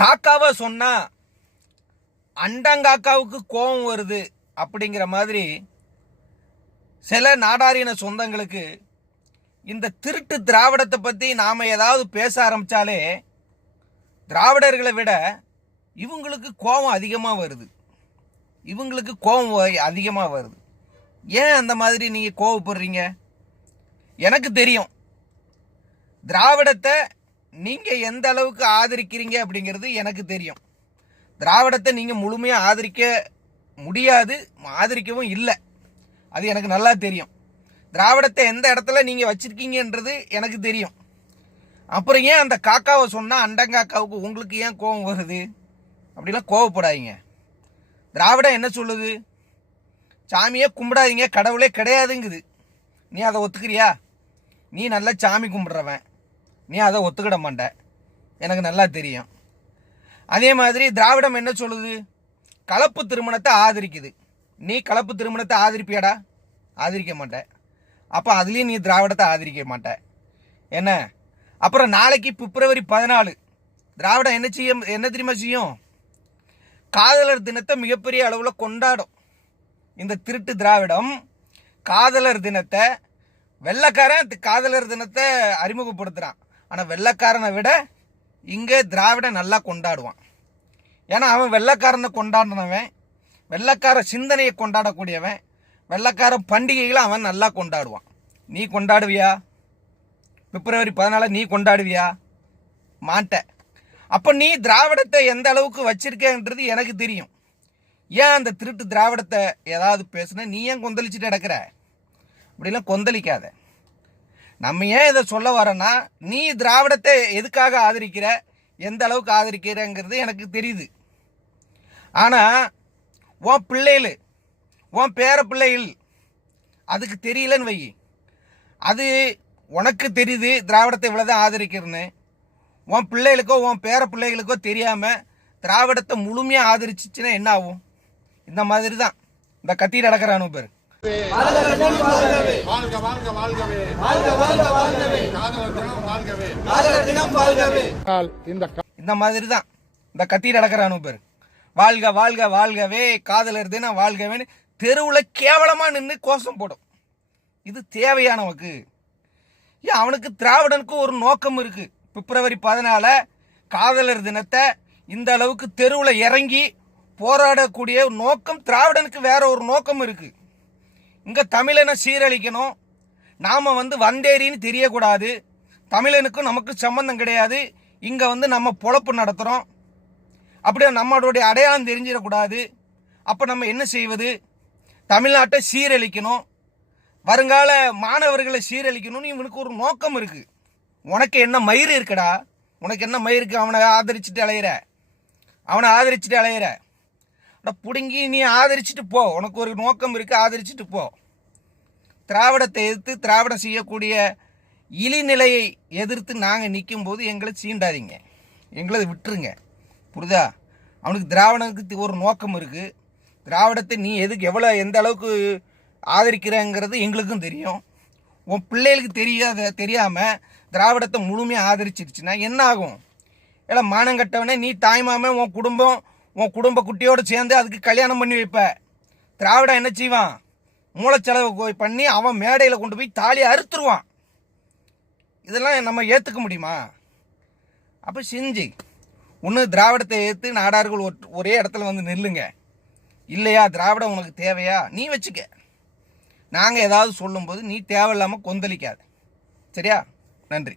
காக்காவை சொன்னா அண்டங்காக்காவுக்கு கோபம் வருது அப்படிங்கிற மாதிரி சில நாடாரின சொந்தங்களுக்கு இந்த திருட்டு திராவிடத்தை பற்றி நாம் ஏதாவது பேச ஆரம்பித்தாலே திராவிடர்களை விட இவங்களுக்கு கோபம் அதிகமாக வருது. இவங்களுக்கு கோபம் அதிகமாக வருது. ஏன் அந்த மாதிரி நீங்கள் கோபப்படுறீங்க? எனக்கு தெரியும் திராவிடத்தை நீங்கள் எந்த அளவுக்கு ஆதரிக்கிறீங்க அப்படிங்கிறது எனக்கு தெரியும். திராவிடத்தை நீங்கள் முழுமையாக ஆதரிக்க முடியாது, ஆதரிக்கவும் இல்லை. அது எனக்கு நல்லா தெரியும். திராவிடத்தை எந்த இடத்துல நீங்கள் வச்சுருக்கீங்கன்றது எனக்கு தெரியும். அப்புறம் ஏன் அந்த காக்காவை சொன்னால் அண்டங்காக்காவுக்கு உங்களுக்கு ஏன் கோபம் வருது? அப்படிலாம் கோவப்படாதீங்க. திராவிடம் என்ன சொல்லுது? சாமியே கும்பிடாதீங்க, கடவுளே கிடையாதுங்குது. நீ அதை ஒத்துக்கிறியா? நீ நல்லா சாமி கும்பிட்றவன், நீ அதை ஒத்துக்கிட மாட்ட, எனக்கு நல்லா தெரியும். அதே மாதிரி திராவிடம் என்ன சொல்லுது? கலப்பு திருமணத்தை ஆதரிக்குது. நீ கலப்பு திருமணத்தை ஆதரிப்பியாடா? ஆதரிக்க மாட்டேன். அப்போ அதுலேயும் நீ திராவிடத்தை ஆதரிக்க மாட்ட என்ன? அப்புறம் நாளைக்கு பிப்ரவரி 14 திராவிடம் என்ன தெரியுமா செய்யும்? காதலர் தினத்தை மிகப்பெரிய அளவில் கொண்டாடும். இந்த திருட்டு திராவிடம் காதலர் தினத்தை, வெள்ளைக்காரன் காதலர் தினத்தை அறிமுகப்படுத்துகிறான். ஆனால் வெள்ளைக்காரனை விட இங்கே திராவிடம் நல்லா கொண்டாடுவான். ஏன்னா அவன் வெள்ளைக்காரனை கொண்டாடினவன், வெள்ளைக்கார சிந்தனையை கொண்டாடக்கூடியவன், வெள்ளைக்கார பண்டிகைகளை அவன் நல்லா கொண்டாடுவான். நீ கொண்டாடுவியா? பிப்ரவரி 14 நீ கொண்டாடுவியா? மாட்ட. அப்போ நீ திராவிடத்தை எந்த அளவுக்கு வச்சிருக்கன்றது எனக்கு தெரியும். ஏன் அந்த திருட்டு திராவிடத்தை ஏதாவது பேசுன நீ ஏன் கொந்தளிச்சுட்டு கிடக்கிற? அப்படிலாம் கொந்தளிக்காத. நம்ம ஏன் இதை சொல்ல வரோன்னா, நீ திராவிடத்தை எதுக்காக ஆதரிக்கிற, எந்த அளவுக்கு ஆதரிக்கிறங்கிறது எனக்கு தெரியுது. ஆனால் உன் பிள்ளைகள், உன் பேர பிள்ளைகள் அதுக்கு தெரியலன்னு வை. அது உனக்கு தெரியுது திராவிடத்தை இவ்வளோதான் ஆதரிக்கிறேன்னு. உன் பிள்ளைகளுக்கோ உன் பேர பிள்ளைகளுக்கோ தெரியாமல் திராவிடத்தை முழுமையாக ஆதரிச்சிச்சுன்னா என்ன ஆகும்? இந்த மாதிரி தான் இந்த கத்தியில் நடக்கிறானு பேர். இந்த மாதிரி தான் இந்த கத்தியில் நடக்கிறானு பேர். வாழ்க வாழ்க வாழ்கவே, காதலர் தினம் வாழ்கவேன்னு தெருவில் கேவலமாக நின்று கோஷம் போடும். இது தேவையானவனுக்கு? ஏன் அவனுக்கு திராவிடனுக்கு ஒரு நோக்கம் இருக்கு. பிப்ரவரி 14 காதலர் தினத்தை இந்த அளவுக்கு தெருவில் இறங்கி போராடக்கூடிய நோக்கம் திராவிடனுக்கு வேற ஒரு நோக்கம் இருக்கு. இங்கே தமிழனை சீரழிக்கணும், நாம் வந்தேரின்னு தெரியக்கூடாது, தமிழனுக்கும் நமக்கு சம்பந்தம் கிடையாது, இங்கே நம்ம பொழப்பு நடத்துகிறோம், அப்படியே நம்மளுடைய அடையாளம் தெரிஞ்சிடக்கூடாது. அப்போ நம்ம என்ன செய்வது? தமிழ்நாட்டை சீரழிக்கணும், வருங்கால மாணவர்களை சீரழிக்கணும்னு இவனுக்கு ஒரு நோக்கம் இருக்குது. உனக்கு என்ன மயிறு இருக்குடா? உனக்கு என்ன மயிருக்கு? அவனை ஆதரிச்சுட்டு அலையிற பிடுங்கி நீ ஆதரிச்சுட்டு போ. உனக்கு ஒரு நோக்கம் இருக்குது, ஆதரிச்சுட்டு போ. திராவிடத்தை எதிர்த்து திராவிடம் செய்யக்கூடிய இழிநிலையை எதிர்த்து நாங்கள் நிற்கும் போது எங்களை சீண்டாதீங்க, எங்களை விட்டுருங்க. புரியுதா? அவனுக்கு திராவிடனுக்கு ஒரு நோக்கம் இருக்குது. திராவிடத்தை நீ எவ்வளோ எந்த அளவுக்கு ஆதரிக்கிறங்கிறது எங்களுக்கும் தெரியும். உன் பிள்ளைகளுக்கு தெரியாமல் திராவிடத்தை முழுமையாக ஆதரிச்சிருச்சுன்னா என்ன ஆகும்? ஏன்னா மானங்கட்டவனே, நீ தாய்மாமன், உன் குடும்ப குட்டியோடு சேர்ந்து அதுக்கு கல்யாணம் பண்ணி வைப்ப. திராவிடம் என்ன செய்வான்? மூலச்செலவு பண்ணி அவன் மேடையில் கொண்டு போய் தாலியை அறுத்துருவான். இதெல்லாம் நம்ம ஏற்றுக்க முடியுமா? அப்போ செஞ்சு ஒன்று திராவிடத்தை ஏற்று நாடார்கள் ஒரே இடத்துல நில்லுங்க. இல்லையா திராவிடம் உனக்கு தேவையா? நீ வச்சுக்க. நாங்கள் ஏதாவது சொல்லும்போது நீ தேவையில்லாமல் கொந்தளிக்காது. சரியா? நன்றி.